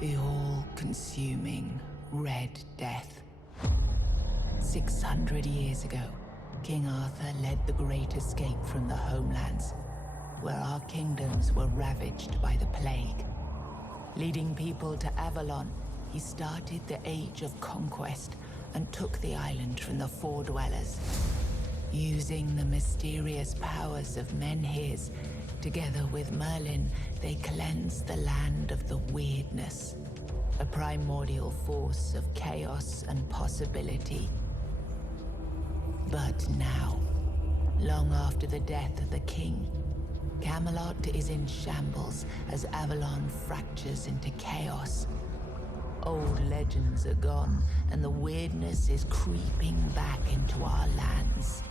The all-consuming Red Death. 600 years ago, King Arthur led the Great Escape from the homelands, where our kingdoms were ravaged by the plague. Leading people to Avalon, he started the Age of Conquest and took the island from the Four Dwellers. Using the mysterious powers of Menhirs, together with Merlin, they cleansed the land of the weirdness, a primordial force of chaos and possibility. But now, long after the death of the king, Camelot is in shambles as Avalon fractures into chaos. Old legends are gone, and the weirdness is creeping back into our lands.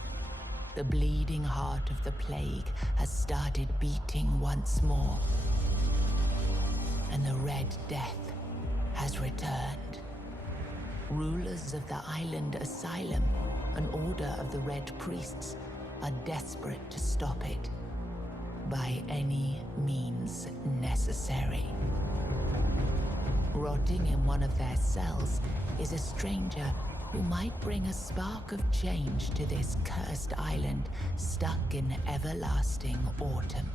The bleeding heart of the plague has started beating once more, and the Red Death has returned. Rulers of the island asylum, an order of the Red Priests, are desperate to stop it by any means necessary. Rotting in one of their cells is a stranger who might bring a spark of change to this cursed island stuck in everlasting autumn.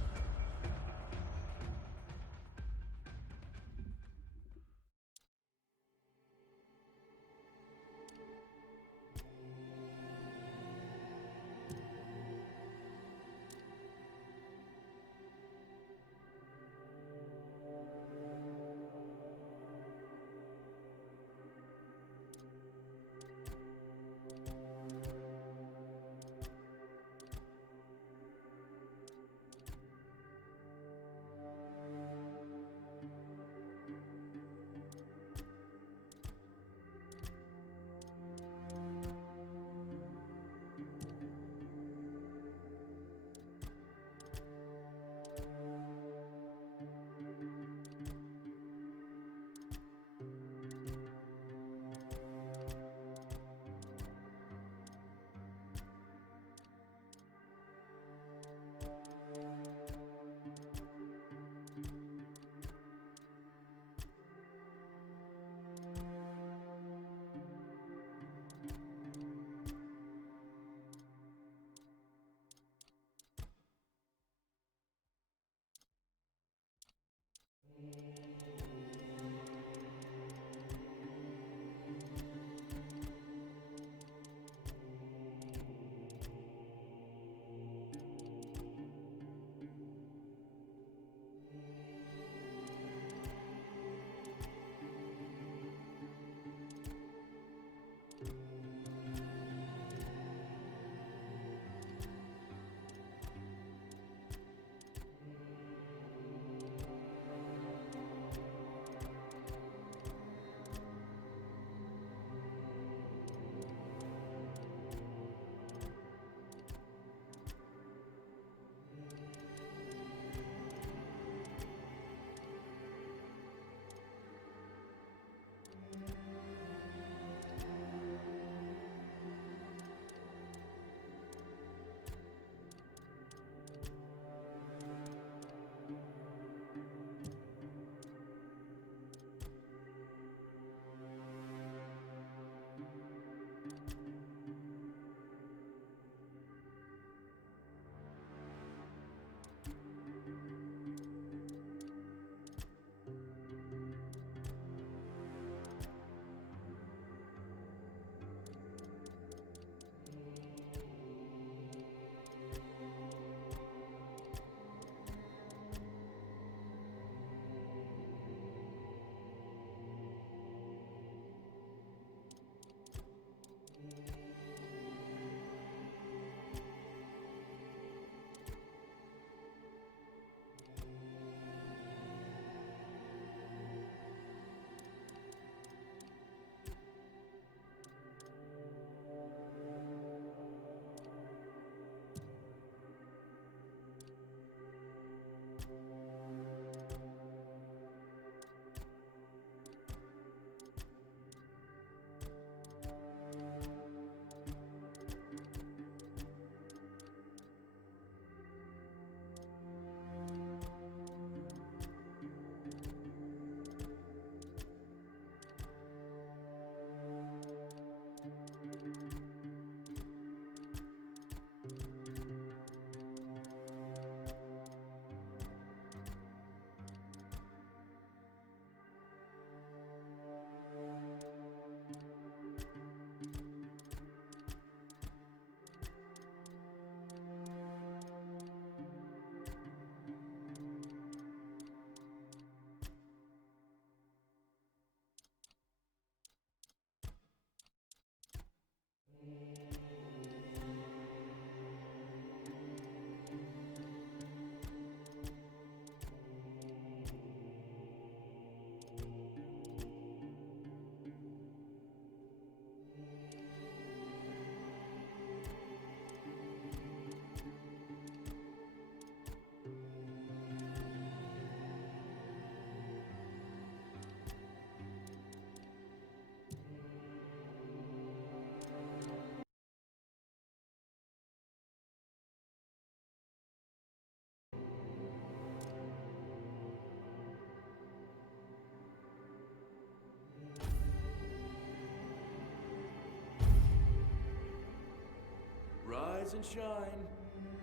Rise and shine.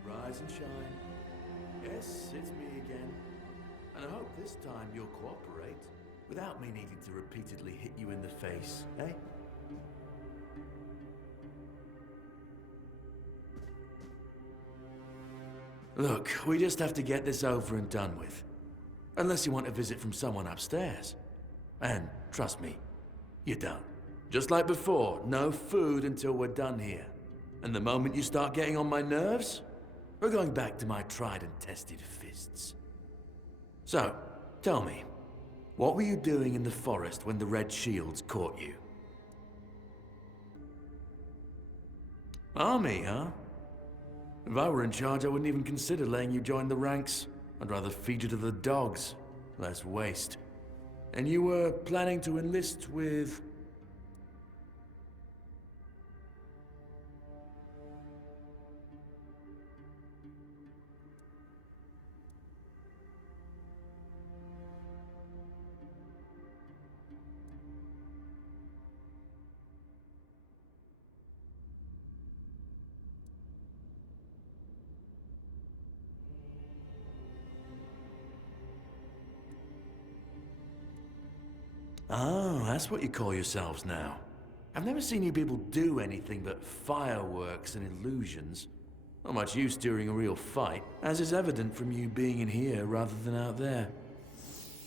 Rise and shine. Yes, it's me again. And I hope this time you'll cooperate without me needing to repeatedly hit you in the face, eh? Look, we just have to get this over and done with. Unless you want a visit from someone upstairs. And trust me, you don't. Just like before, no food until we're done here. And the moment you start getting on my nerves, we're going back to my tried and tested fists. So, tell me, what were you doing in the forest when the Red Shields caught you? Army, huh? If I were in charge, I wouldn't even consider letting you join the ranks. I'd rather feed you to the dogs. Less waste. And you were planning to enlist with... Oh, that's what you call yourselves now. I've never seen you people do anything but fireworks and illusions. Not much use during a real fight, as is evident from you being in here rather than out there.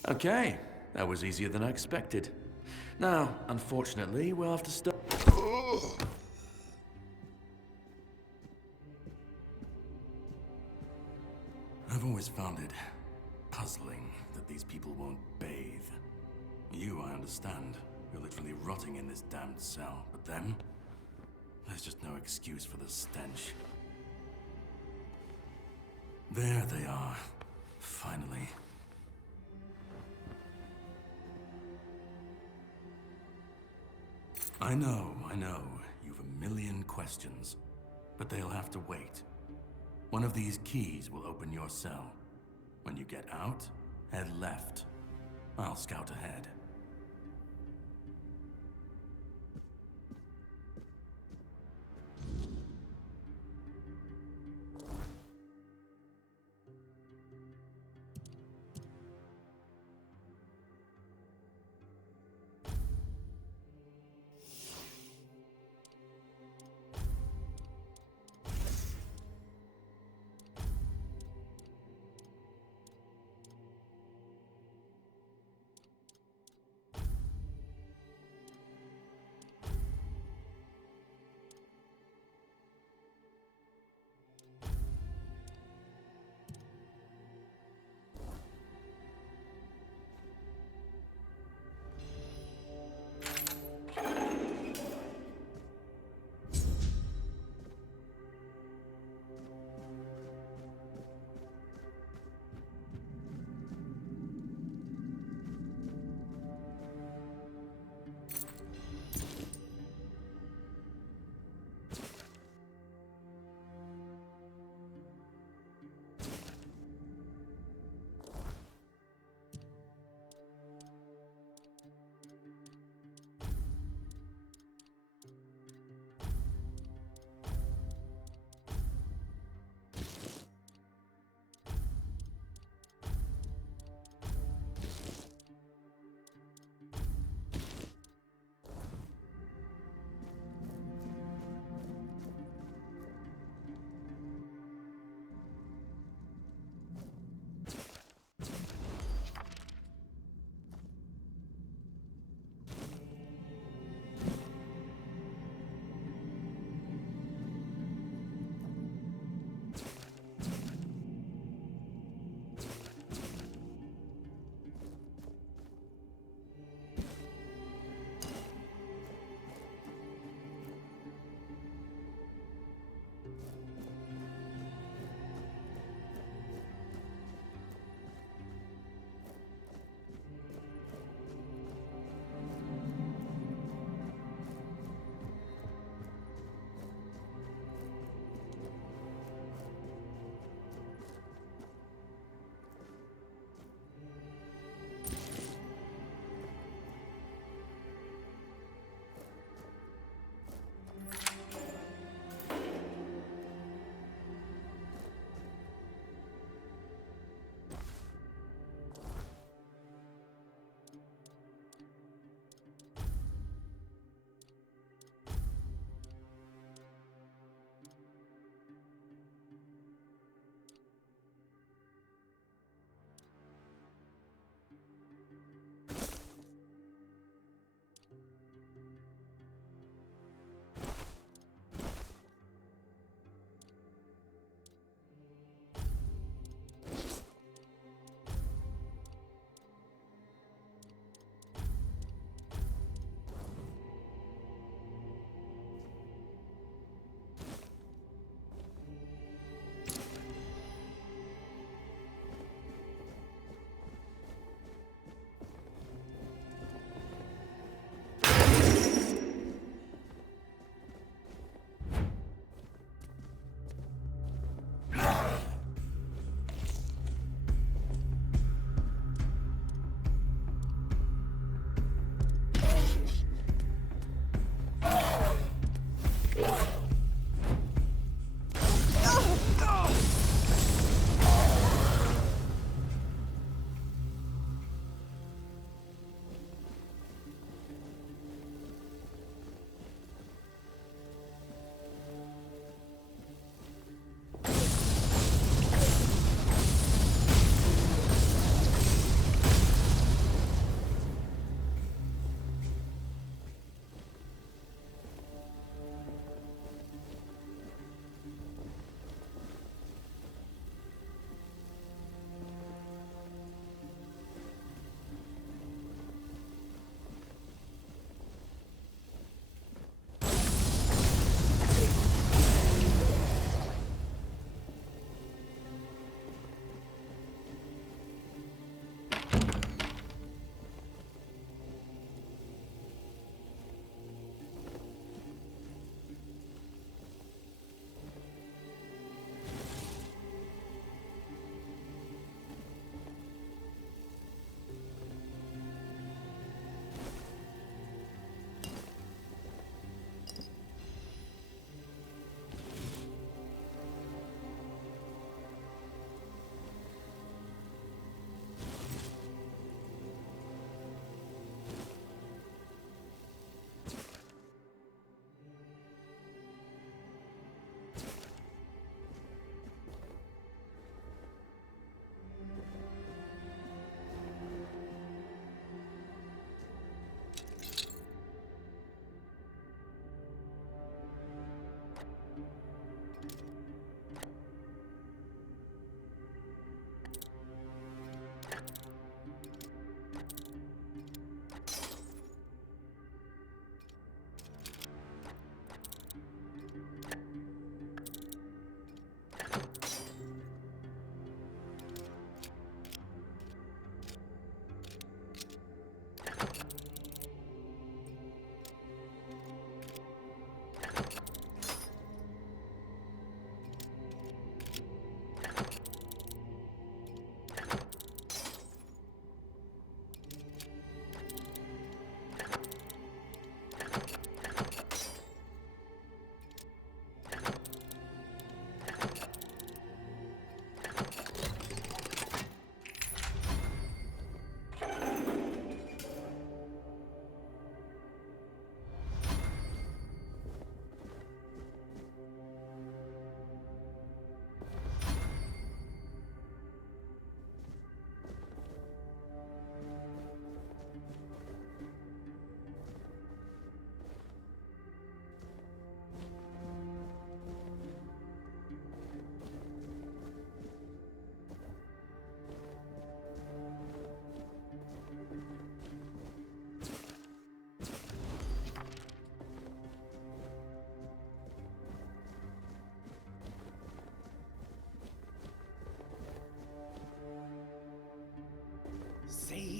Okay, that was easier than I expected. Now, unfortunately, we'll have to start... I've always found it puzzling that these people won't bathe. You, I understand. You're literally rotting in this damned cell. But them? There's just no excuse for the stench. There they are. Finally. I know. You've a million questions. But they'll have to wait. One of these keys will open your cell. When you get out, head left. I'll scout ahead.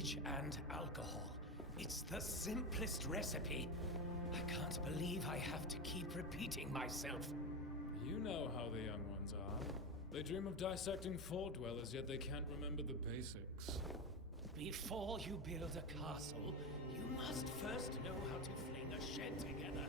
sage and alcohol. It's the simplest recipe. I can't believe I have to keep repeating myself. You know how the young ones are. They dream of dissecting fort dwellers, yet they can't remember the basics. Before you build a castle, you must first know how to fling a shed together.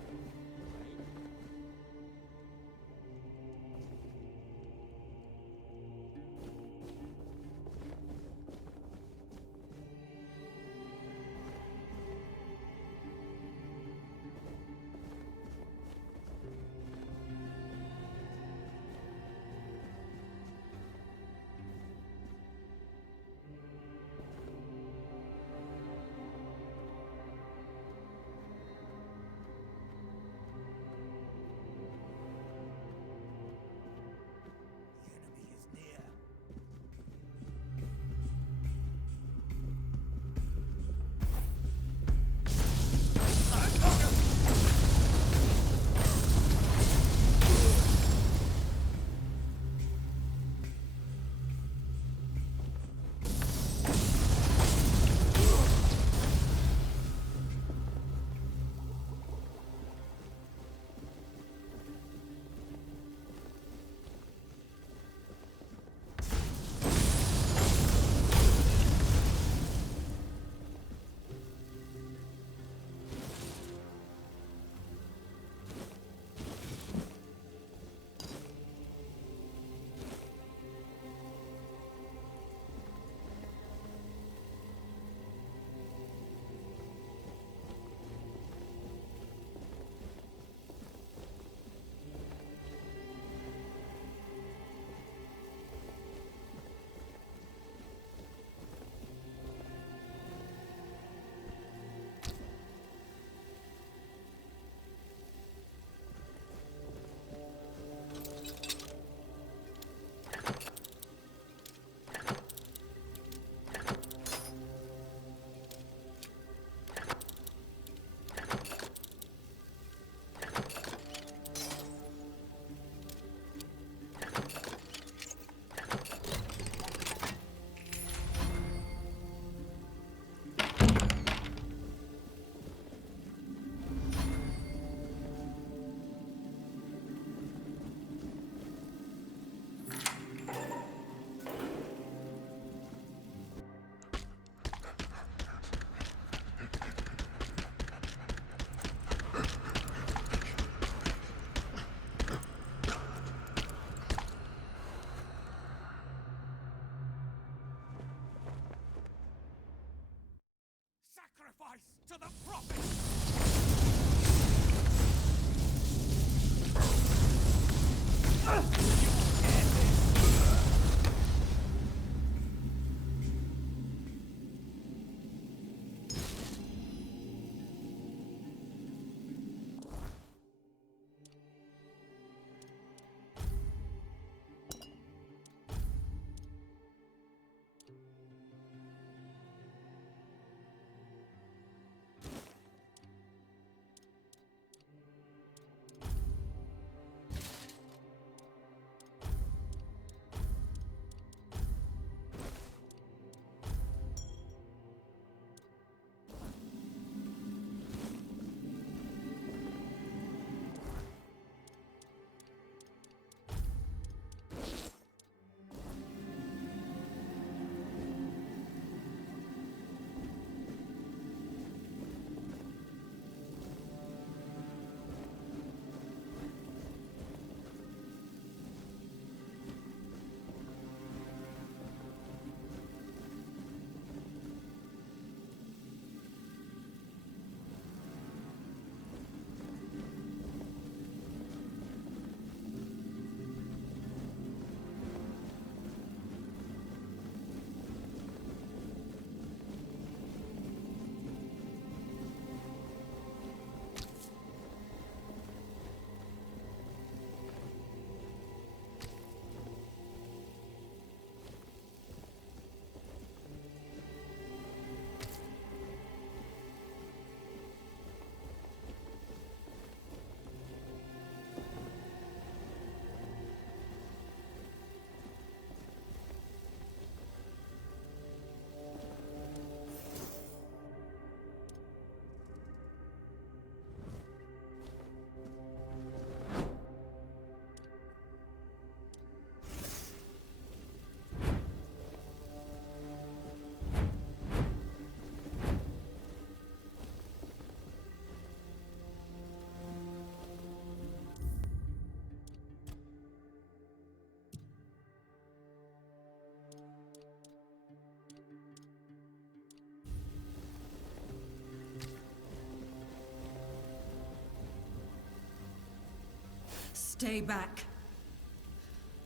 Stay back.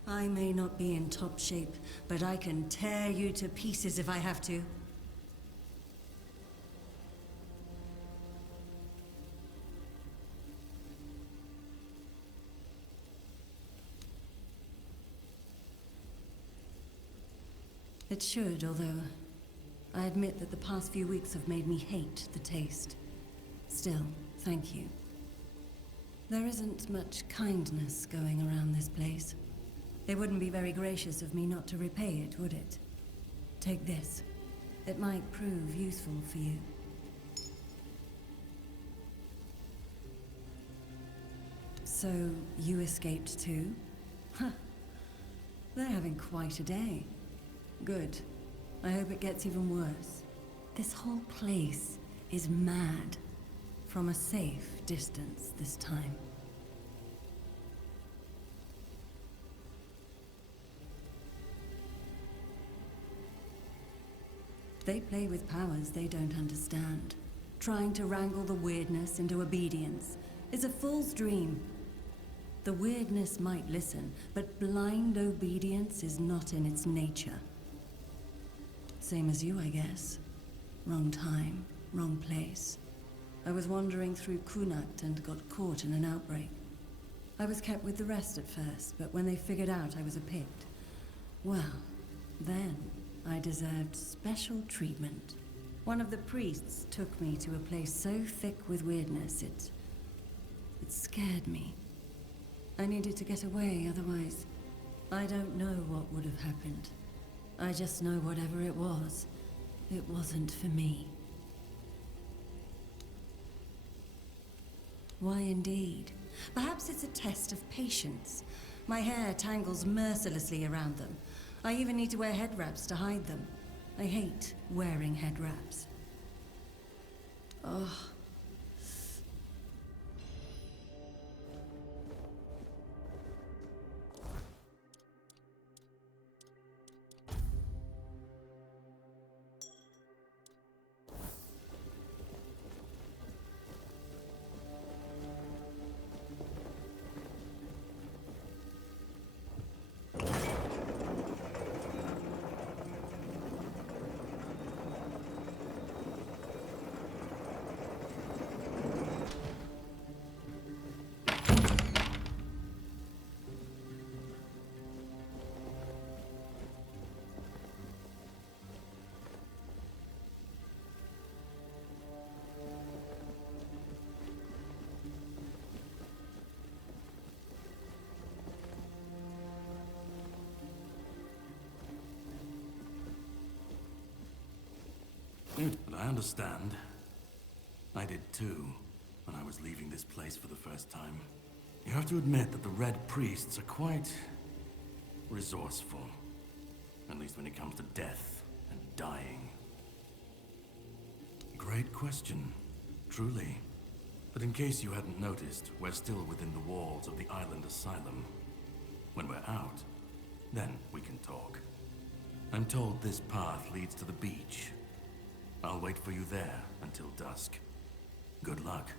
I may not be in top shape, but I can tear you to pieces if I have to. It should, although I admit that the past few weeks have made me hate the taste. Still, thank you. There isn't much kindness going around this place. It wouldn't be very gracious of me not to repay it, would it? Take this. It might prove useful for you. So, you escaped too? Huh. They're having quite a day. Good. I hope it gets even worse. This whole place is mad. From a safe distance this time. They play with powers they don't understand. Trying to wrangle the weirdness into obedience is a fool's dream. The weirdness might listen, but blind obedience is not in its nature. Same as you, I guess. Wrong time, wrong place. I was wandering through Kunakt and got caught in an outbreak. I was kept with the rest at first, but when they figured out I was a Pict, well, then I deserved special treatment. One of the priests took me to a place so thick with weirdness, it scared me. I needed to get away, otherwise, I don't know what would have happened. I just know whatever it wasn't for me. Why indeed? Perhaps it's a test of patience. My hair tangles mercilessly around them. I even need to wear head wraps to hide them. I hate wearing head wraps. Oh. And I understand. I did too, when I was leaving this place for the first time. You have to admit that the Red Priests are quite resourceful. At least when it comes to death and dying. Great question, truly. But in case you hadn't noticed, we're still within the walls of the island asylum. When we're out, then we can talk. I'm told this path leads to the beach. I'll wait for you there until dusk. Good luck.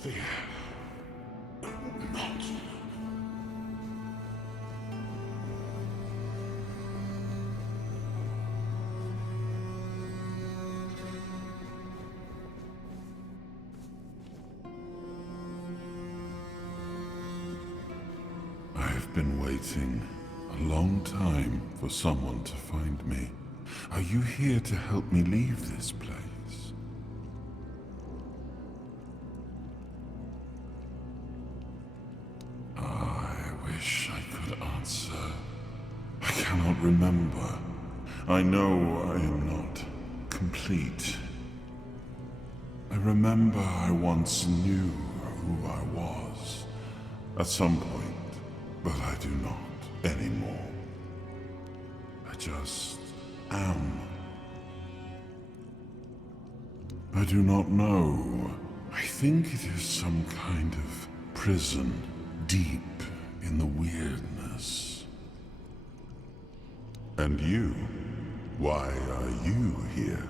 fear. Not. I've been waiting a long time for someone to find me. Are you here to help me leave this place? I wish I could answer. I cannot remember. I know I am not complete. I remember I once knew who I was at some point, but I do not anymore. I just am. I do not know. I think it is some kind of prison deep in the weirdness. And you? Why are you here?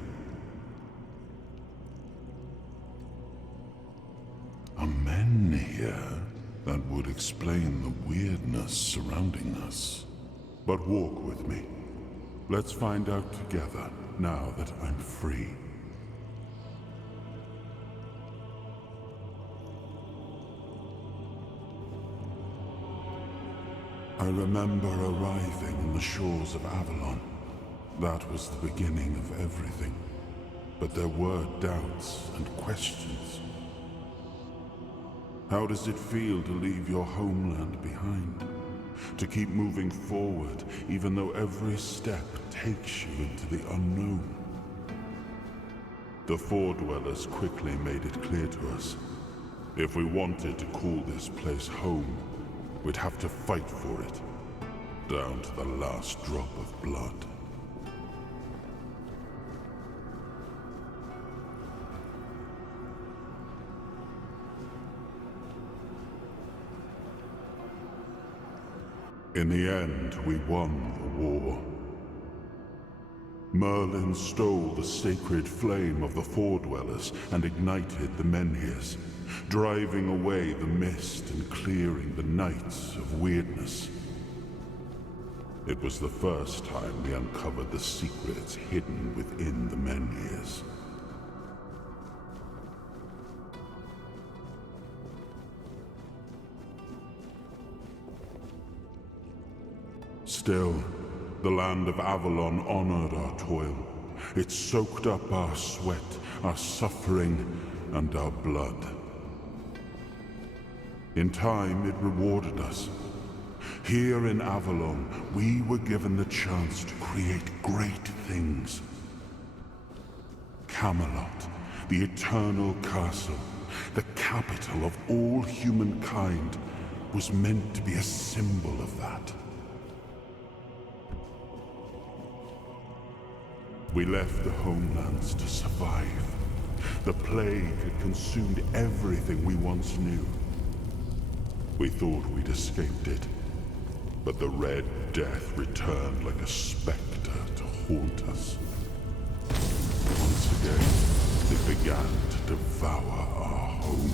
Are men here? That would explain the weirdness surrounding us. But walk with me. Let's find out together, now that I'm free. I remember arriving on the shores of Avalon. That was the beginning of everything. But there were doubts and questions. How does it feel to leave your homeland behind? To keep moving forward, even though every step takes you into the unknown? The Four Dwellers quickly made it clear to us. If we wanted to call this place home, we'd have to fight for it, down to the last drop of blood. In the end, we won the war. Merlin stole the sacred flame of the Four Dwellers and ignited the Menhirs, driving away the mist and clearing the nights of weirdness. It was the first time we uncovered the secrets hidden within the Menhirs. Still, the land of Avalon honored our toil. It soaked up our sweat, our suffering, and our blood. In time, it rewarded us. Here in Avalon, we were given the chance to create great things. Camelot, the eternal castle, the capital of all humankind, was meant to be a symbol of that. We left the homelands to survive. The plague had consumed everything we once knew. We thought we'd escaped it, but the Red Death returned like a specter to haunt us. Once again, it began to devour our home.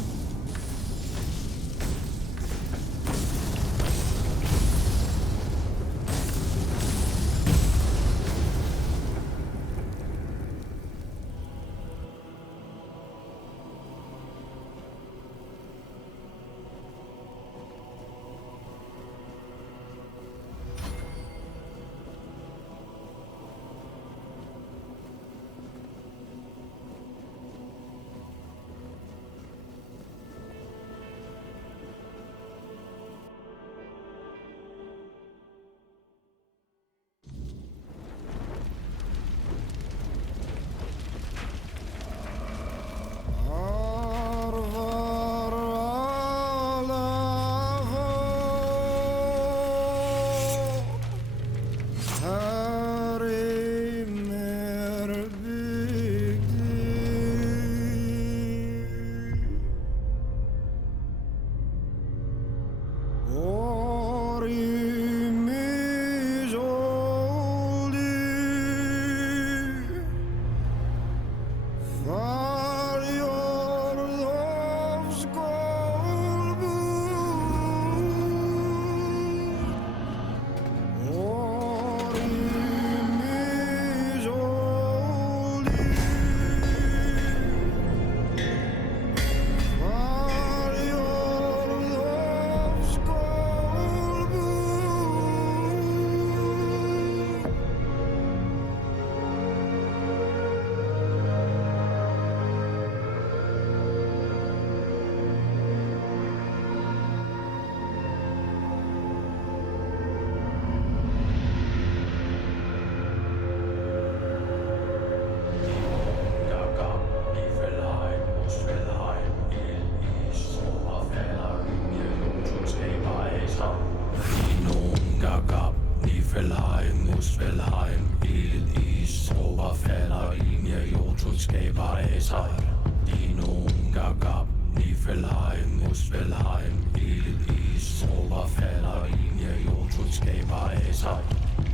Muspelheim, Ilvis, Oberfäller, Linie, Jotutsgeber, Esai,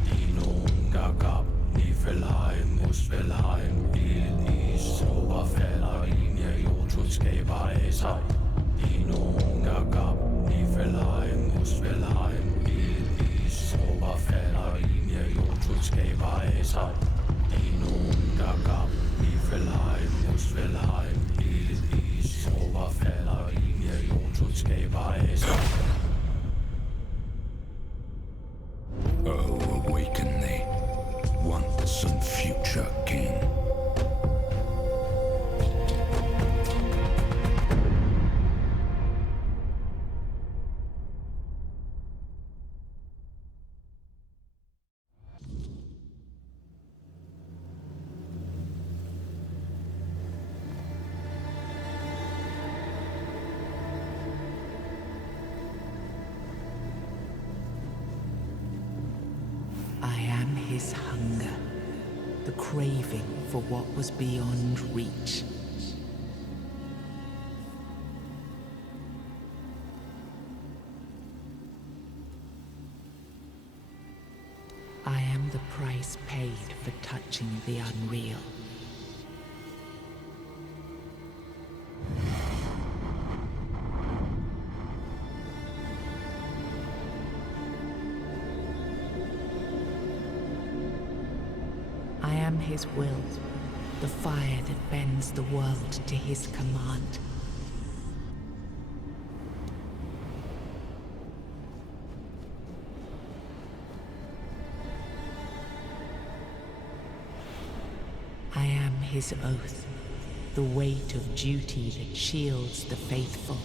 Dinung, Gagab, Niflheim, Muspelheim, Ilvis, Oberfäller, Linie, Jotutsgeber, Esai, Dinung, Gagab, Niflheim, Muspelheim, Ilvis, Oberfäller, Linie, Jotutsgeber, Esai, Dinung, Gagab, Niflheim, Muspelheim, Ilvis, Oberfäller, Linie, Jotutsgeber, Esai. Oh, awaken the once and future king. I am his hunger, the craving for what was beyond reach. I am the price paid for touching the unreal. I am his will, the fire that bends the world to his command. I am his oath, the weight of duty that shields the faithful.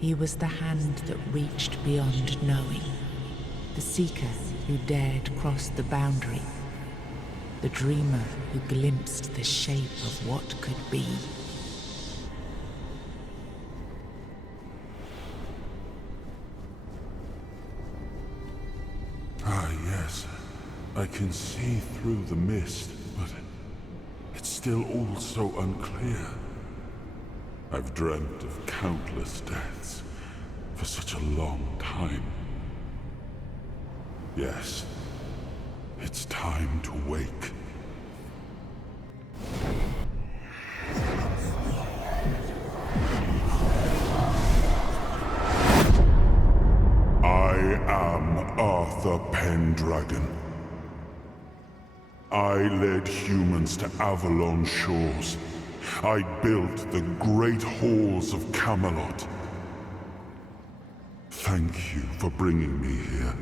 He was the hand that reached beyond knowing, the seeker who dared cross the boundary, the dreamer who glimpsed the shape of what could be. Ah, yes. I can see through the mist, but it's still all so unclear. I've dreamt of countless deaths for such a long time. Yes, it's time to wake. I am Arthur Pendragon. I led humans to Avalon shores. I built the great halls of Camelot. Thank you for bringing me here.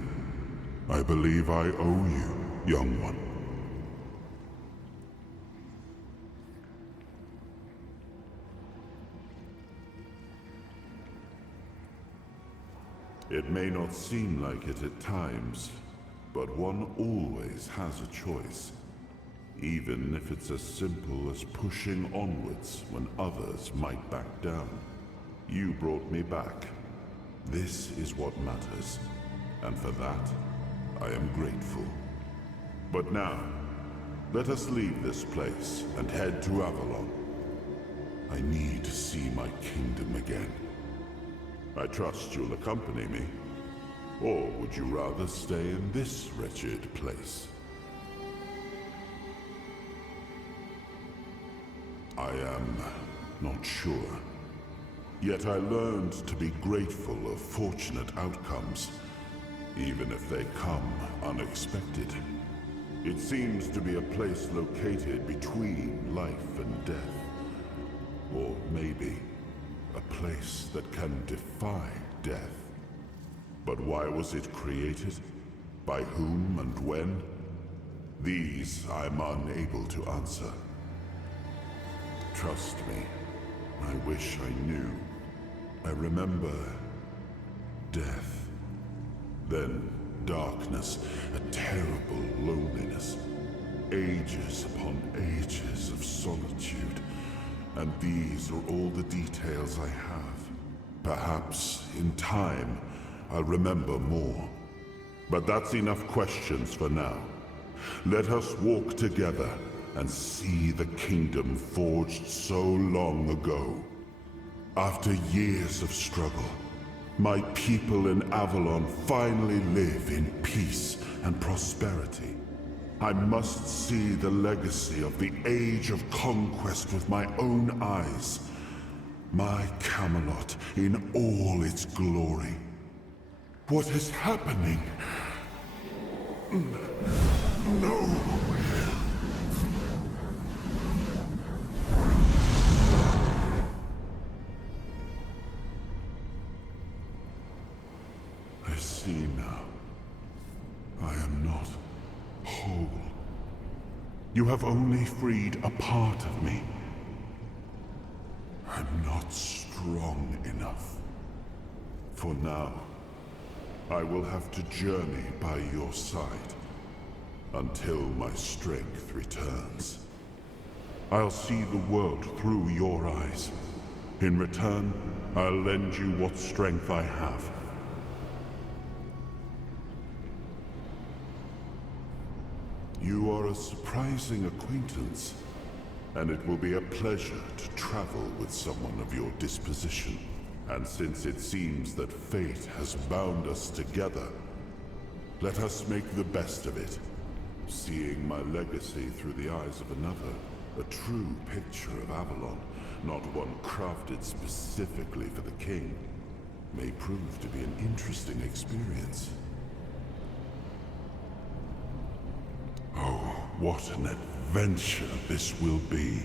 I believe I owe you, young one. It may not seem like it at times, but one always has a choice. Even if it's as simple as pushing onwards when others might back down. You brought me back. This is what matters. And for that, I am grateful. But now, let us leave this place and head to Avalon. I need to see my kingdom again. I trust you'll accompany me. Or would you rather stay in this wretched place? I am not sure. Yet I learned to be grateful of fortunate outcomes, even if they come unexpected. It seems to be a place located between life and death. Or maybe a place that can defy death. But why was it created? By whom and when? These I'm unable to answer. Trust me, I wish I knew. I remember death, then darkness, a terrible loneliness, ages upon ages of solitude, and these are all the details I have. Perhaps, in time, I'll remember more. But that's enough questions for now. Let us walk together and see the kingdom forged so long ago. After years of struggle, my people in Avalon finally live in peace and prosperity. I must see the legacy of the Age of Conquest with my own eyes. My Camelot in all its glory. What is happening? No! I see now. I am not whole. You have only freed a part of me. I'm not strong enough. For now, I will have to journey by your side until my strength returns. I'll see the world through your eyes. In return, I'll lend you what strength I have. You are a surprising acquaintance, and it will be a pleasure to travel with someone of your disposition. And since it seems that fate has bound us together, let us make the best of it. Seeing my legacy through the eyes of another, a true picture of Avalon, not one crafted specifically for the king, may prove to be an interesting experience. Oh, what an adventure this will be.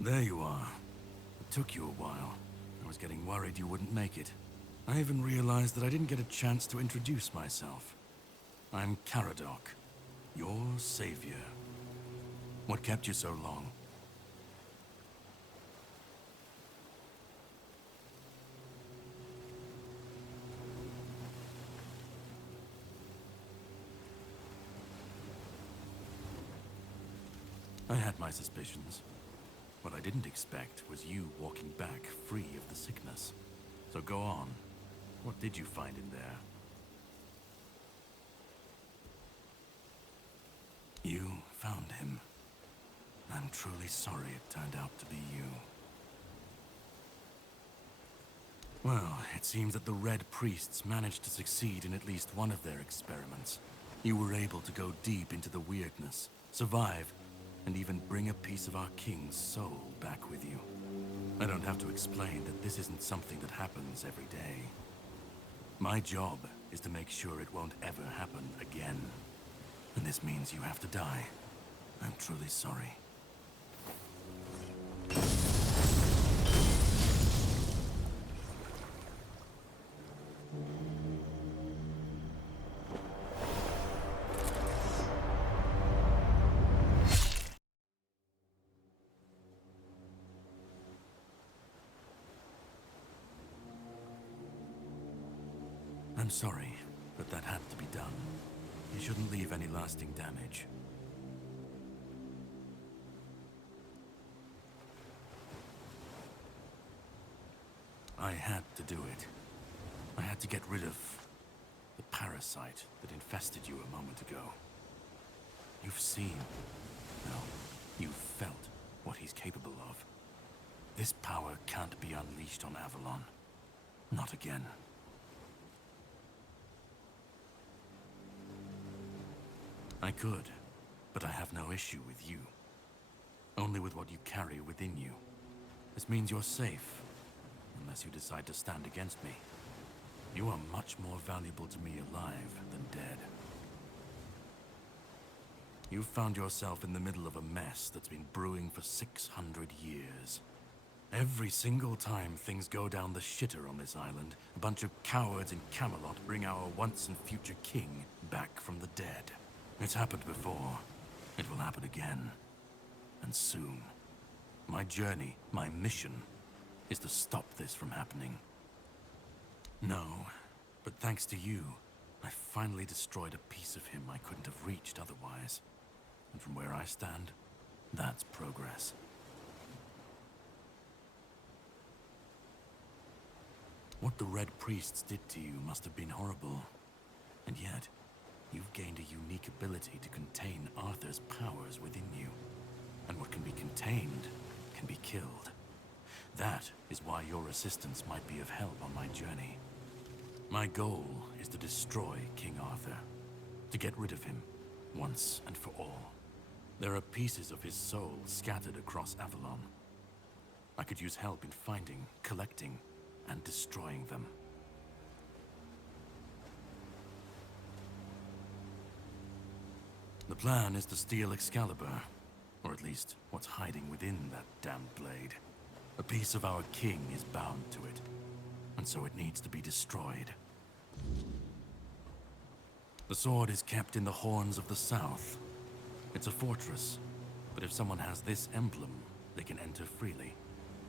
There you are. It took you a while. I was getting worried you wouldn't make it. I even realized that I didn't get a chance to introduce myself. I'm Caradoc, your savior. What kept you so long? I had my suspicions. What I didn't expect was you walking back free of the sickness. So go on. What did you find in there? You found him. I'm truly sorry it turned out to be you. Well, it seems that the Red Priests managed to succeed in at least one of their experiments. You were able to go deep into the weirdness, survive, and even bring a piece of our king's soul back with you. I don't have to explain that this isn't something that happens every day. My job is to make sure it won't ever happen again. And this means you have to die. I'm truly sorry. I'm sorry, but that had to be done. You shouldn't leave any lasting damage. I had to do it. I had to get rid of the parasite that infested you a moment ago. You've seen, no, you've felt what he's capable of. This power can't be unleashed on Avalon. Not again. I could, but I have no issue with you. Only with what you carry within you. This means you're safe, unless you decide to stand against me. You are much more valuable to me alive than dead. You've found yourself in the middle of a mess that's been brewing for 600 years. Every single time things go down the shitter on this island, a bunch of cowards in Camelot bring our once and future king back from the dead. It's happened before. It will happen again. And soon. My journey, my mission, is to stop this from happening. No, but thanks to you, I finally destroyed a piece of him I couldn't have reached otherwise. And from where I stand, that's progress. What the Red Priests did to you must have been horrible. And yet, you've gained a unique ability to contain Arthur's powers within you. And what can be contained can be killed. That is why your assistance might be of help on my journey. My goal is to destroy King Arthur. To get rid of him, once and for all. There are pieces of his soul scattered across Avalon. I could use help in finding, collecting, and destroying them. The plan is to steal Excalibur, or at least what's hiding within that damned blade. A piece of our king is bound to it, and so it needs to be destroyed. The sword is kept in the Horns of the South. It's a fortress, but if someone has this emblem, they can enter freely.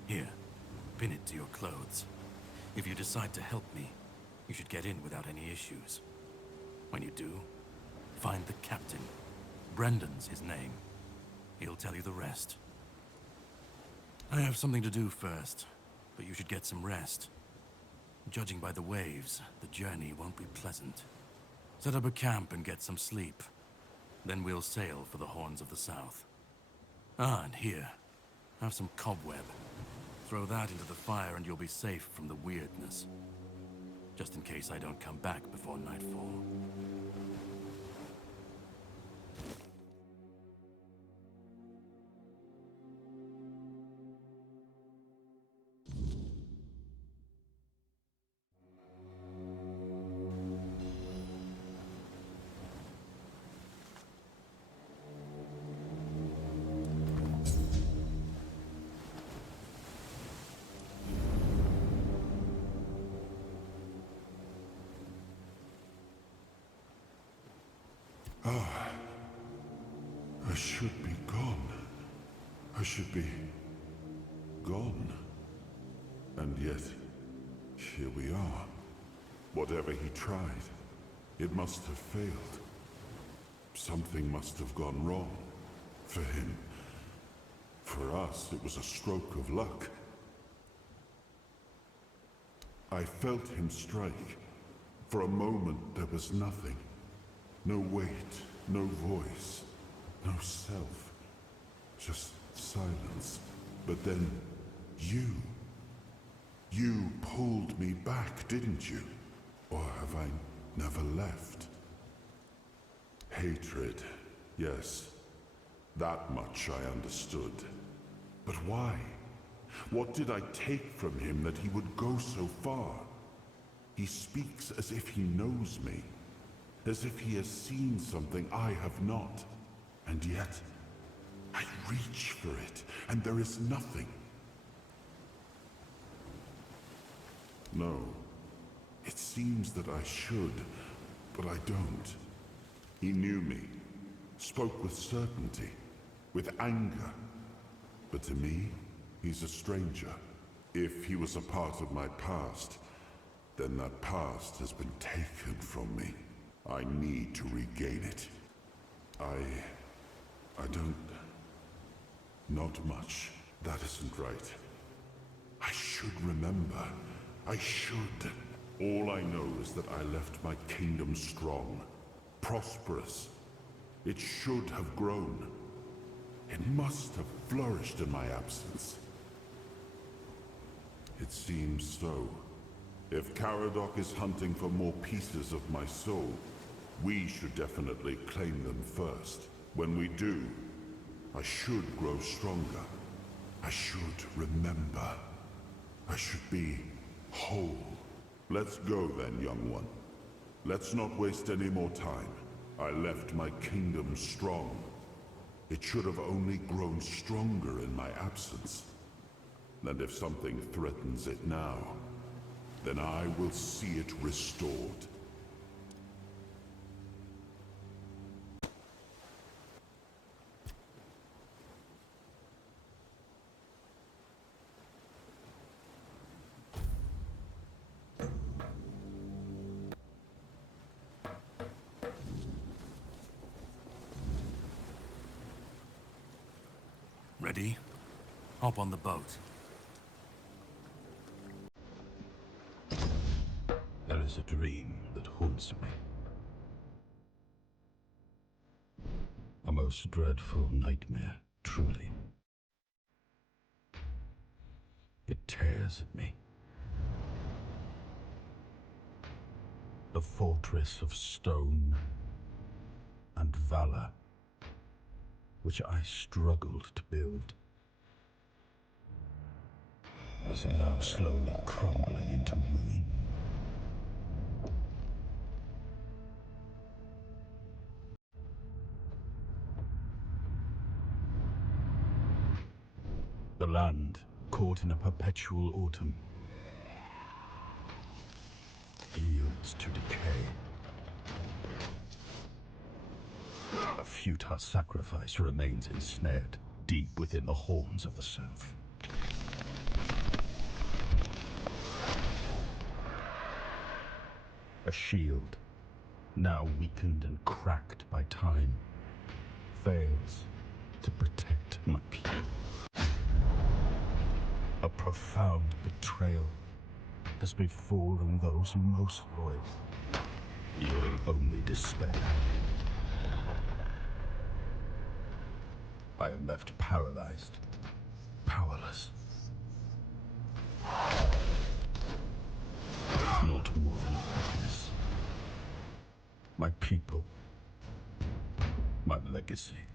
Here, pin it to your clothes. If you decide to help me, you should get in without any issues. When you do, find the captain. Brendan's his name. He'll tell you the rest. I have something to do first, but you should get some rest. Judging by the waves, the journey won't be pleasant. Set up a camp and get some sleep. Then we'll sail for the Horns of the South. Ah, and here, have some cobweb. Throw that into the fire and you'll be safe from the weirdness. Just in case I don't come back before nightfall. I should be gone. I should be gone. And yet, here we are. Whatever he tried, it must have failed. Something must have gone wrong. For him. For us, it was a stroke of luck. I felt him strike. For a moment, there was nothing. No weight, no voice, no self. Just silence. But then, you pulled me back, didn't you? Or have I never left? Hatred, yes. That much I understood. But why? What did I take from him that he would go so far? He speaks as if he knows me. As if he has seen something I have not. And yet, I reach for it, and there is nothing. No. It seems that I should, but I don't. He knew me, spoke with certainty, with anger. But to me, he's a stranger. If he was a part of my past, then that past has been taken from me. I need to regain it. I don't... Not much. That isn't right. I should remember. I should. All I know is that I left my kingdom strong, prosperous. It should have grown. It must have flourished in my absence. It seems so. If Caradoc is hunting for more pieces of my soul, we should definitely claim them first. When we do, I should grow stronger. I should remember. I should be whole. Let's go then, young one. Let's not waste any more time. I left my kingdom strong. It should have only grown stronger in my absence. And if something threatens it now, then I will see it restored. Ready? Hop on the boat. There is a dream that haunts me. A most dreadful nightmare, truly. It tears at me. A fortress of stone and valor, which I struggled to build, is now slowly crumbling into ruin. The land, caught in a perpetual autumn, yields to decay. A futile sacrifice remains ensnared deep within the horns of the surf. A shield, now weakened and cracked by time, fails to protect my people. A profound betrayal has befallen those most loyal, yielding only despair. I am left paralyzed, powerless. Not more than a witness. My people, my legacy,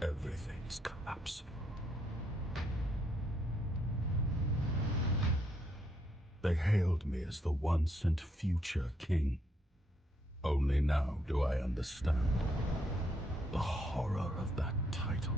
everything is collapsing. They hailed me as the once and future king. Only now do I understand the horror of that title.